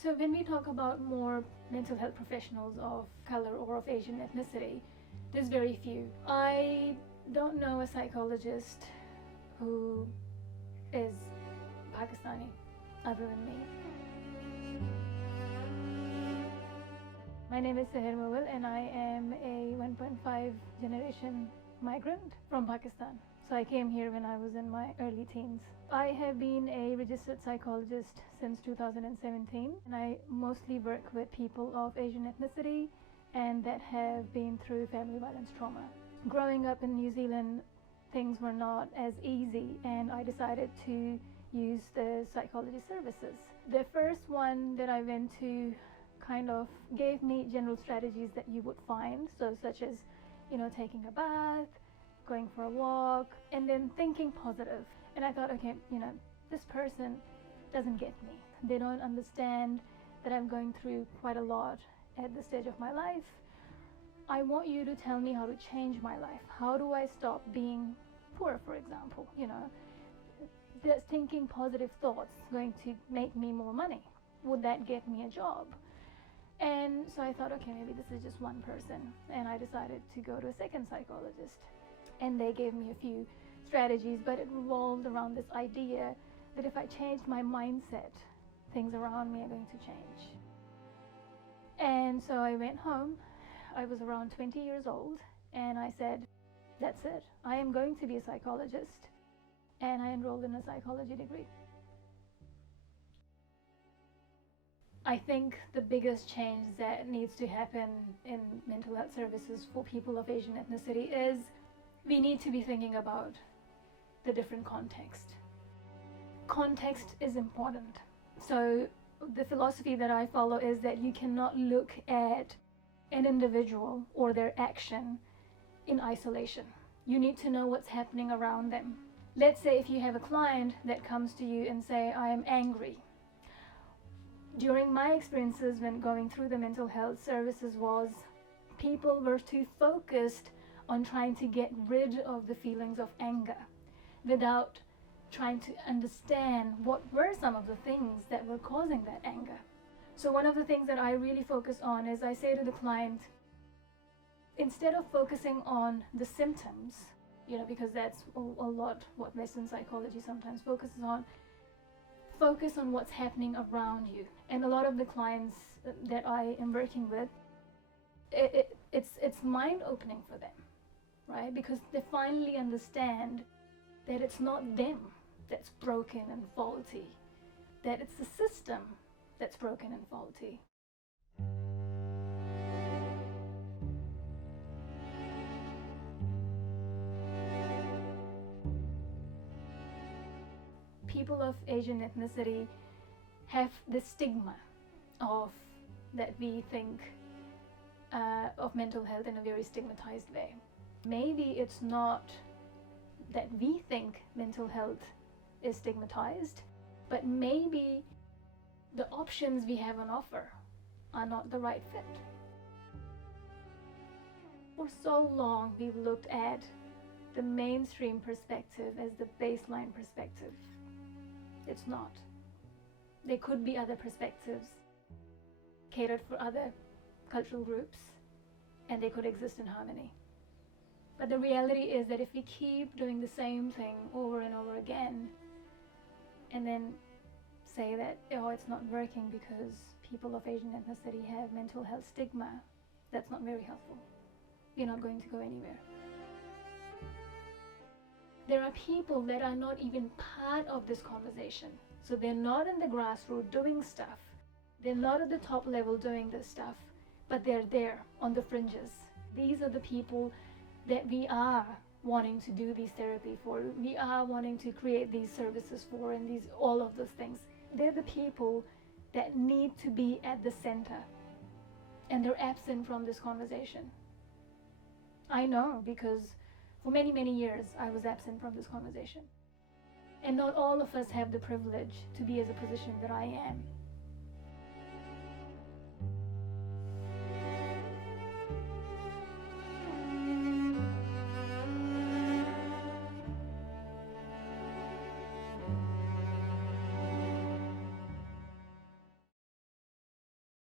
So when we talk about more mental health professionals of color or of Asian ethnicity, there's very few. I don't know a psychologist who is Pakistani other than me. My name is Seher Mawal and I am a 1.5 generation migrant from Pakistan. So I came here when I was in my early teens. I have been a registered psychologist since 2017 and I mostly work with people of Asian ethnicity and that have been through family violence trauma. Growing up in New Zealand, things were not as easy and I decided to use the psychology services. The first one that I went to kind of gave me general strategies that you would find, so such as, taking a bath, going for a walk, and then thinking positive. And I thought, okay, this person doesn't get me. They don't understand that I'm going through quite a lot at this stage of my life. I want you to tell me how to change my life. How do I stop being poor, for example? Just thinking positive thoughts going to make me more money. Would that get me a job? And so I thought, okay, maybe this is just one person. And I decided to go to a second psychologist. And they gave me a few strategies, but it revolved around this idea that if I changed my mindset, things around me are going to change. And so I went home. I was around 20 years old, and I said, that's it. I am going to be a psychologist. And I enrolled in a psychology degree. I think the biggest change that needs to happen in mental health services for people of Asian ethnicity is we need to be thinking about the different context. Context is important. So the philosophy that I follow is that you cannot look at an individual or their action in isolation. You need to know what's happening around them. Let's say if you have a client that comes to you and say, I am angry. During my experiences when going through the mental health services was people were too focused on trying to get rid of the feelings of anger without trying to understand what were some of the things that were causing that anger. So one of the things that I really focus on is I say to the client, instead of focusing on the symptoms, because that's a lot what Western psychology sometimes focuses on, focus on what's happening around you. And a lot of the clients that I am working with, it's mind-opening for them, right? Because they finally understand that it's not them that's broken and faulty, that it's the system that's broken and faulty. People of Asian ethnicity have this stigma of that we think of mental health in a very stigmatized way. Maybe it's not that we think mental health is stigmatized, but maybe the options we have on offer are not the right fit. For so long, we've looked at the mainstream perspective as the baseline perspective. It's not. There could be other perspectives catered for other cultural groups, and they could exist in harmony. But the reality is that if we keep doing the same thing over and over again, and then say that, it's not working because people of Asian ethnicity have mental health stigma, that's not very helpful. You're not going to go anywhere. There are people that are not even part of this conversation. So they're not in the grassroots doing stuff. They're not at the top level doing this stuff, but they're there on the fringes. These are the people that we are wanting to do these therapy for. We are wanting to create these services for, and all of those things. They're the people that need to be at the center, and they're absent from this conversation. I know, because for many, many years, I was absent from this conversation. And not all of us have the privilege to be in a position that I am.